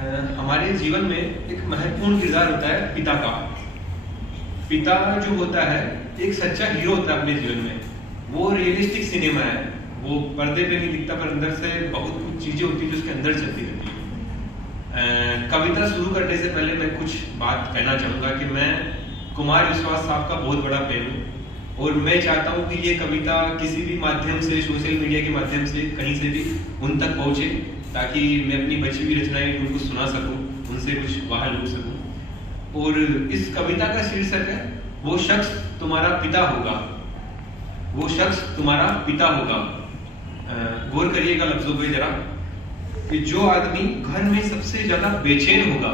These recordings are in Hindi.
हमारे जीवन में एक महत्वपूर्ण किरदार होता है पिता का। पिता जो होता है एक सच्चा हीरो होता है अपने जीवन में। वो रियलिस्टिक सिनेमा है, वो पर्दे पे नहीं दिखता पर अंदर से बहुत कुछ चीजें होती है जो उसके अंदर चलती रहती है। कविता शुरू करने से पहले मैं कुछ बात कहना चाहूंगा कि मैं कुमार विश्वास साहब का बहुत बड़ा फैन हूँ और मैं चाहता हूँ कि ये कविता किसी भी माध्यम से, सोशल मीडिया के माध्यम से, कहीं से भी उन तक पहुंचे, ताकि मैं अपनी बची हुई रचनाएं उनको सुना सकूं, उनसे कुछ बाहर लूट सकूं। और इस कविता का शीर्षक है वो शख्स तुम्हारा पिता होगा। वो शख्स तुम्हारा पिता होगा। गौर करिएगा लफ्जों पे जरा, कि जो आदमी घर में सबसे ज्यादा बेचैन होगा,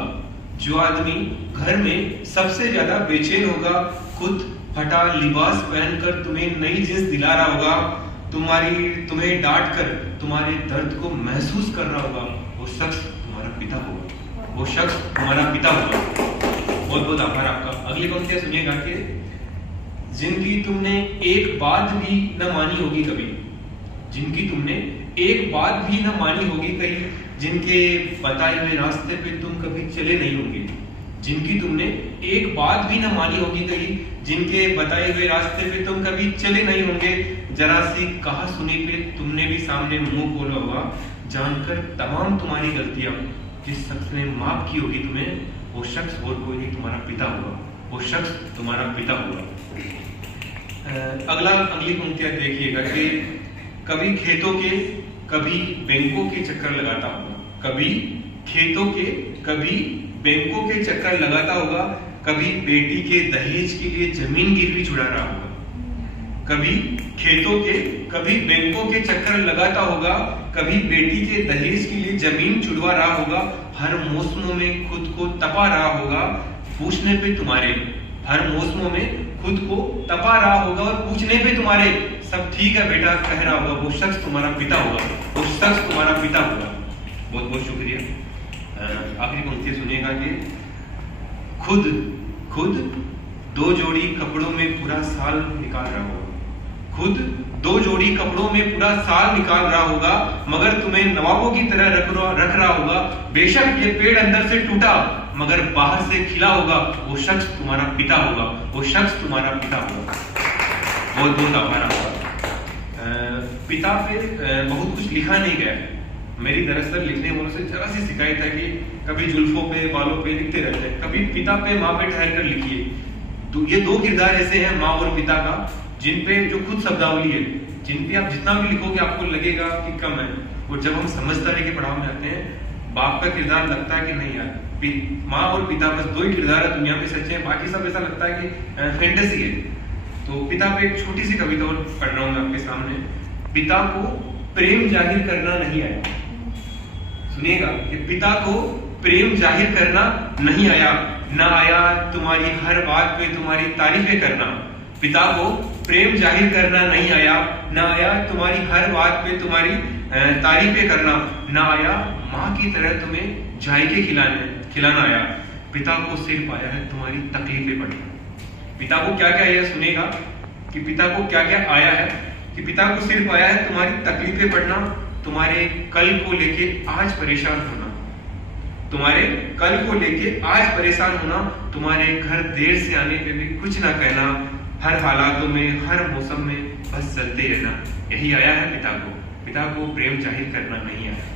जो आदमी घर में सबसे ज्यादा बेचैन होगा, खुद फटा लिबास पहनकर तुम्हें नई जींस दिला रहा होगा, तुम्हें डांट कर तुम्हारे दर्द को महसूस कर रहा होगा, वो शख्स तुम्हारा पिता होगा। वो शख्स तुम्हारा पिता होगा। बहुत बहुत आभार आपका। अगली पंक्तियां सुनिएगा कि जिनकी तुमने एक बात भी न मानी होगी कभी, जिनकी तुमने एक बात भी न मानी होगी कहीं, जिनके बताए हुए रास्ते पे तुम कभी चले नहीं होंगे, जिनकी तुमने एक बात भी न मानी होगी कहीं, जिनके बताए हुए रास्ते पे तुम कभी चले नहीं होंगे, जरा सी कहा सुनी पे तुमने भी सामने मुंह खोला होगा, जानकर तमाम तुम्हारी गलतियां जिस शख्स ने माफ की होगी तुम्हें, वो शख्स और कोई नहीं तुम्हारा पिता होगा। वो शख्स तुम्हारा पिता होगा। अगली पंक्तियां देखिएगा कि कभी खेतों के कभी बैंकों के चक्कर लगाता होगा, कभी खेतों के कभी बैंकों के चक्कर लगाता होगा, कभी बेटी के दहेज के लिए जमीन गिरवी छुड़ा रहा होगा, कभी खेतों के कभी बैंकों के चक्कर लगाता होगा, कभी बेटी के दहेज के लिए जमीन छुड़वा रहा होगा, हर मौसमों में खुद को तपा रहा होगा, पूछने पे तुम्हारे हर मौसमों में खुद को तपा रहा होगा और पूछने पे तुम्हारे सब ठीक है बेटा कह रहा होगा, वो शख्स तुम्हारा पिता होगा। वो शख्स तुम्हारा पिता होगा। बहुत बहुत शुक्रिया। आखिरी पंक्ति सुनिएगा कि खुद दो जोड़ी कपड़ों में पूरा साल निकाल रहा होगा, खुद दो जोड़ी कपड़ों में पूरा साल निकाल रहा होगा, मगर तुम्हें नवाबों की तरह रख रहा होगा। बेशक ये पेड़ अंदर से टूटा मगर बाहर से खिला होगा, वो शख्स तुम्हारा पिता होगा। वो शख्स तुम्हारा पिता होगा। बहुत बहुत आभार आपका। पिता पे बहुत कुछ लिखा नहीं गया है। मेरी दरअसल लिखने वालों से जरा सी शिकायत है कि कभी जुल्फों पे बालों पे लिखते रहते हैं, कभी पिता पे माँ पे ठहर कर लिखिए। तो ये दो किरदार ऐसे हैं माँ और पिता का, जिन पे जो खुद शब्दावली है, जिन पे आप जितना भी लिखोगे आपको लगेगा कि कम है। और जब हम समझदारी के पड़ाव में आते हैं, बाप का किरदार लगता है कि नहीं यार, माँ और पिता बस दो ही किरदार है दुनिया में सच्चे हैं, बाकी सब ऐसा लगता है कि फैंटेसी है। तो पिता पे एक छोटी सी कविता और पढ़ रहा हूं मैं आपके सामने। पिता को प्रेम जाहिर करना नहीं आया। सुनिएगा कि पिता को प्रेम जाहिर करना नहीं आया, ना आया तुम्हारी हर बात पे तुम्हारी तारीफें करना। पिता को प्रेम जाहिर करना नहीं आया, ना आया तुम्हारी हर बात पे तुम्हारी तारीफें करना, ना आया माँ की तरह तुम्हें जायके खिलाना आया। पिता को सिर्फ आया है तुम्हारी तकलीफें पढ़ना। पिता को क्या क्या आया सुनेगा कि पिता को क्या क्या आया है, कि पिता को सिर्फ आया है तुम्हारी तकलीफें पढ़ना, तुम्हारे कल को लेके आज परेशान होना, तुम्हारे कल को लेके आज परेशान होना, तुम्हारे घर देर से आने पे भी कुछ ना कहना, हर हालातों में हर मौसम में बस चलते रहना। यही आया है पिता को। पिता को प्रेम जाहिर करना नहीं आया।